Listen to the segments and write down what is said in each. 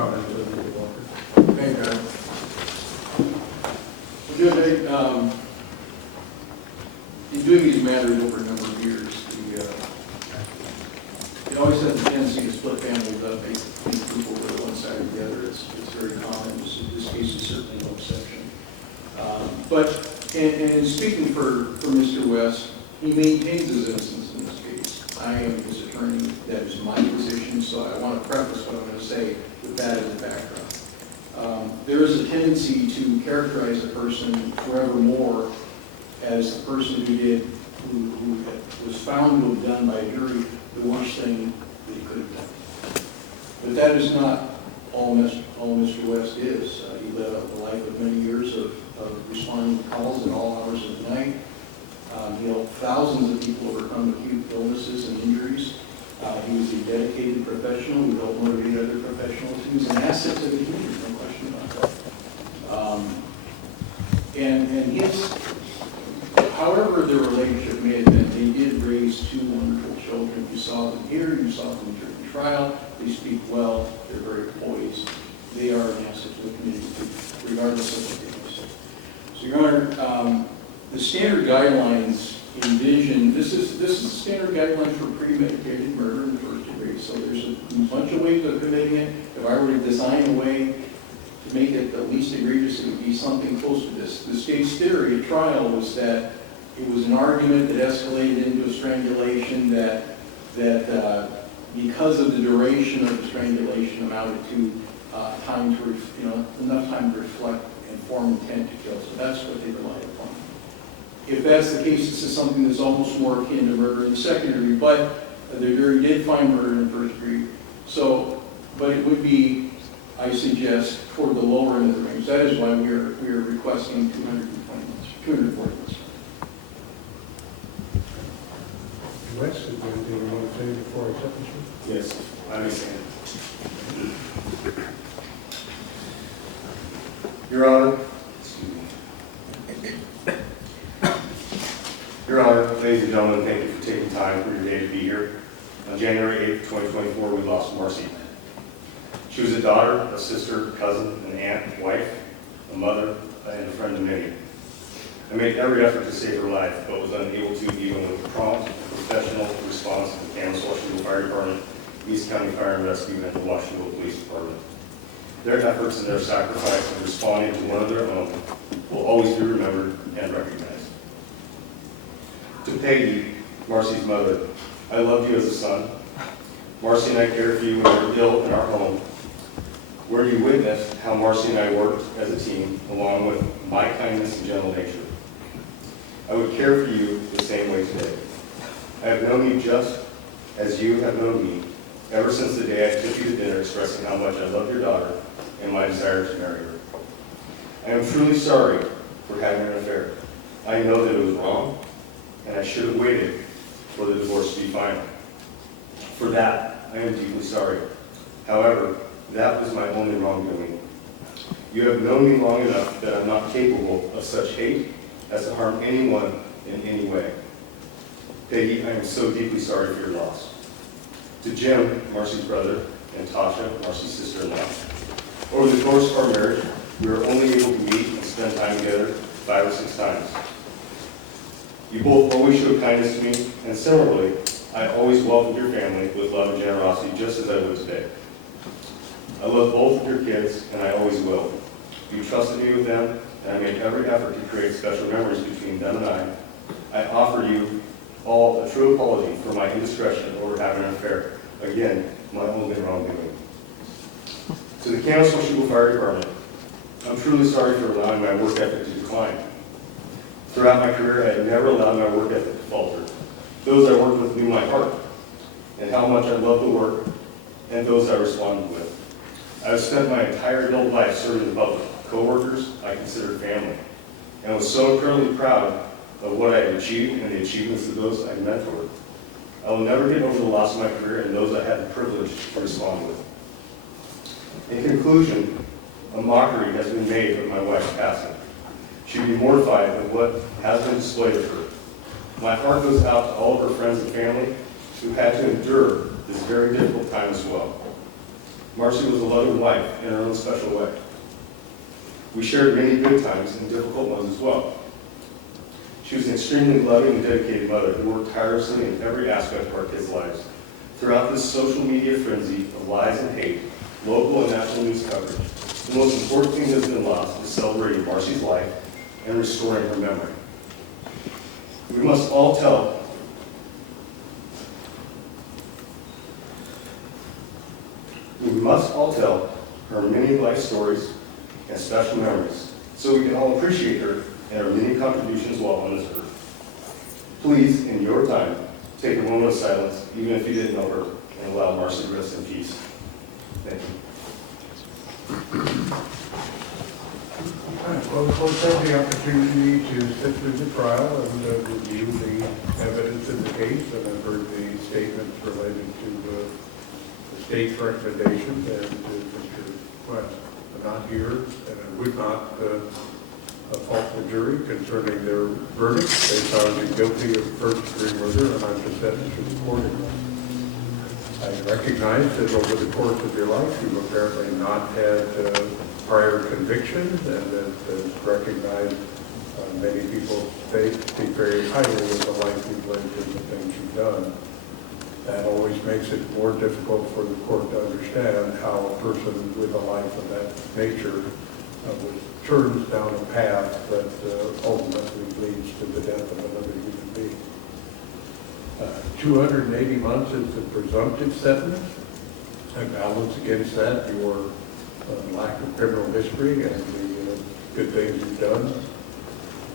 comment, Mr. Walker. Thank you. Well, Judge, in doing these matters over a number of years, it always has a tendency to split families up, make people go to one side or the other. It's very common. This case is certainly no exception. And speaking for Mr. West, he maintains his innocence in this case. I am his attorney. That is my position, so I want to preface what I'm going to say with that as a background. There is a tendency to characterize a person forevermore as the person who was found to have done by a jury the worst thing that he could have done. But that is not all Mr. West is. He led a life of many years of responding to calls at all hours of the night. He helped thousands of people overcome acute illnesses and injuries. He was a dedicated professional who helped motivate other professionals. He was an asset to the community, no question about that. And his, however their relationship may have been, they did raise two wonderful children. You saw them here, you saw them during the trial. They speak well, they're very poised. They are an asset to the community, regardless of what they say. So, Your Honor, the standard guidelines envision, this is the standard guidelines for premeditated murder in the first degree. So there's a bunch of ways of committing it. If I were to design a way to make it the least egregious, it would be something close to this. The state's theory at trial was that it was an argument that escalated into a strangulation that because of the duration of the strangulation amounted to time to, enough time to reflect and form intent to kill. So that's what they relied upon. If that's the case, this is something that's almost more akin to murder in the second degree, but the jury did find murder in the first degree. So, but it would be, I suggest, toward the lower end of the range. That is why we are requesting 240 months. Wes, is there anything you want to say before I accept this? Yes, I understand. Your Honor, Your Honor, ladies and gentlemen, thank you for taking time for your day to be here. On January 8th, 2024, we lost Marcy. She was a daughter, a sister, cousin, an aunt, wife, a mother, and a friend to many. I made every effort to save her life, but was unable to, even with prompt, professional response to the Kansas-Washington Fire Department, East County Fire and Rescue, and the Washington Police Department. Their efforts and their sacrifice in responding to one of their own will always be remembered and recognized. To Peggy, Marcy's mother, I loved you as a son. Marcy and I cared for you when you were ill in our home, where you witnessed how Marcy and I worked as a team, along with my kindness and gentle nature. I would care for you the same way today. I have known you just as you have known me, ever since the day I took you to dinner expressing how much I love your daughter and my desire to marry her. I am truly sorry for having an affair. I know that it was wrong, and I should have waited for the divorce to be final. For that, I am deeply sorry. However, that was my only wrongdoing. You have known me long enough that I'm not capable of such hate as to harm anyone in any way. Peggy, I am so deeply sorry for your loss. To Jim, Marcy's brother, and Tasha, Marcy's sister-in-law, over the course of our marriage, we were only able to meet and spend time together 5 or 6 times. You both always showed kindness to me, and similarly, I always welcomed your family with love and generosity, just as I would today. I love both of your kids, and I always will. You trusted me with them, and I made every effort to create special memories between them and I. I offer you all a true apology for my indiscretion over having an affair. Again, my only wrongdoing. To the Kansas-Washington Fire Department, I'm truly sorry for allowing my work ethic to decline. Throughout my career, I have never allowed my work ethic to falter. Those I worked with knew my heart and how much I loved the work and those I responded with. I've spent my entire adult life serving the public, co-workers I considered family, and was so incredibly proud of what I had achieved and the achievements of those I mentored. I will never get over the loss of my career and those I had the privilege to respond with. In conclusion, a mockery has been made of my wife's passing. She would be mortified at what has been displayed of her. My heart goes out to all of her friends and family who had to endure this very difficult time as well. Marcy was a loving wife in her own special way. We shared many good times and difficult ones as well. She was an extremely loving and dedicated mother who worked tirelessly in every aspect of our kids' lives. Throughout this social media frenzy of lies and hate, local and national news coverage, the most important thing that has been lost is celebrating Marcy's life and restoring her memory. We must all tell her many life stories and special memories, so we can all appreciate her and her many contributions while on this earth. Please, in your time, take a moment of silence, even if you didn't know her, and allow Marcy to rest in peace. Thank you. Well, the court had the opportunity to sit through the trial and review the evidence in the case, and I've heard the statements related to the state's recommendations and to Mr. West. I'm not here, and I would not fault the jury concerning their verdict. They found him guilty of first-degree murder, and I'm to sentence him accordingly. I recognize that over the course of your life, you've apparently not had prior convictions, and that recognize many people think very highly of the life you've lived and the things you've done. That always makes it more difficult for the court to understand how a person with a life of that nature turns down a path that ultimately leads to the death of another human being. 280 months is the presumptive sentence. I balance against that your lack of criminal history and the good things you've done.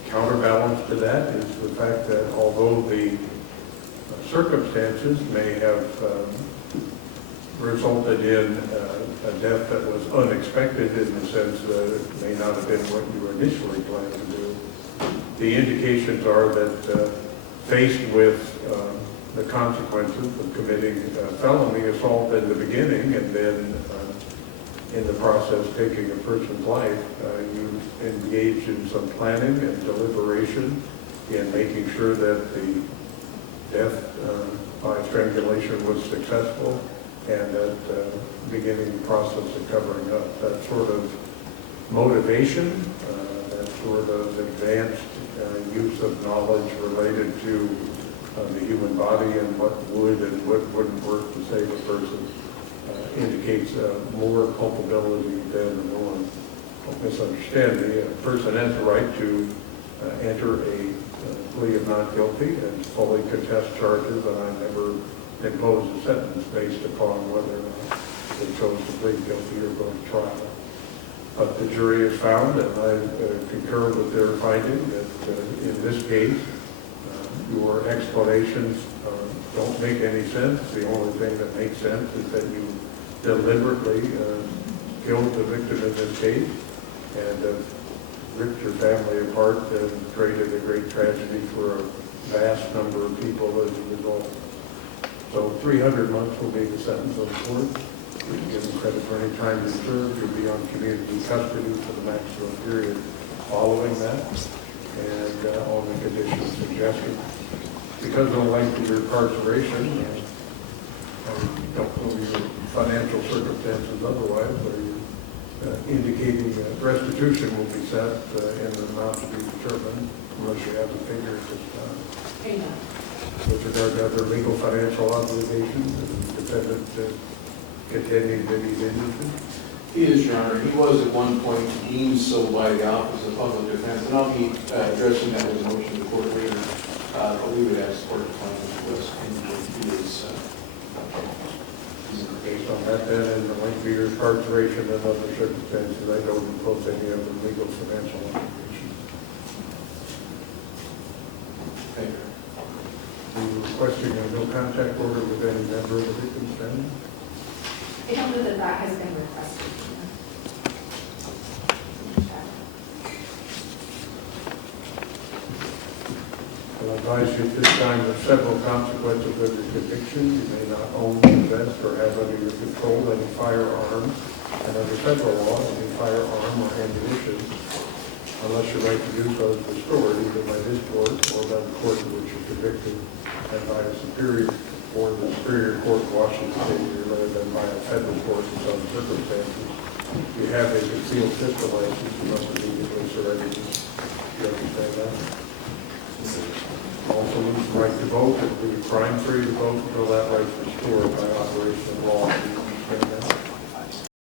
Counterbalance to that is the fact that although the circumstances may have resulted in a death that was unexpected in the sense that it may not have been what you initially planned to do, the indications are that faced with the consequences of committing felony assault in the beginning and then in the process taking a person's life, you engaged in some planning and deliberation in making sure that the death by strangulation was successful and that beginning the process of covering up. That sort of motivation, that sort of advanced use of knowledge related to the human body and what would and what wouldn't work to save a person indicates more culpability than the norm. Don't misunderstand me. A person has the right to enter a plea of not guilty and fully contest charges, and I never impose a sentence based upon whether or not they chose to plead guilty or go to trial. But the jury has found, and I concur with their finding, that in this case, your explanations don't make any sense. The only thing that makes sense is that you deliberately killed the victim in this case and ripped your family apart and created a great tragedy for a vast number of people as a result. So 300 months will be the sentence of the court. You can give them credit for any time you served. You'll be on community custody for the maximum period following that. And on the conditions suggested. Because of the length of your incarceration, I don't know your financial circumstances otherwise, but you're indicating that restitution will be set in an amount to be determined, unless you have a figure at this time. Amen. With regard to other legal financial obligations, the defendant contending that he's innocent. He is, Your Honor. He was at one point deemed so by the Office of Public Defense, and I'll be addressing that with a motion to the court later. But we would ask the court to find Mr. West he is Based on that, then, and the length of your incarceration and other circumstances, I don't impose any other legal financial obligations. thank you. Are you requesting a no contact order with any member of the victim's family? I don't know that that has been requested. I'll advise you at this time of several consequences of your conviction. You may not own, possess, or have under your control any firearms, and under federal law, any firearm or ammunition, unless your right to do so is restored either by this court or by the court in which you're convicted and by a superior or the Superior Court of Washington State rather than by a federal court in some circumstances. If you have a concealed pistol license, you must immediately surrender it. You understand that? Also lose the right to vote. It would be crime-free to vote until that right is restored by operation of law.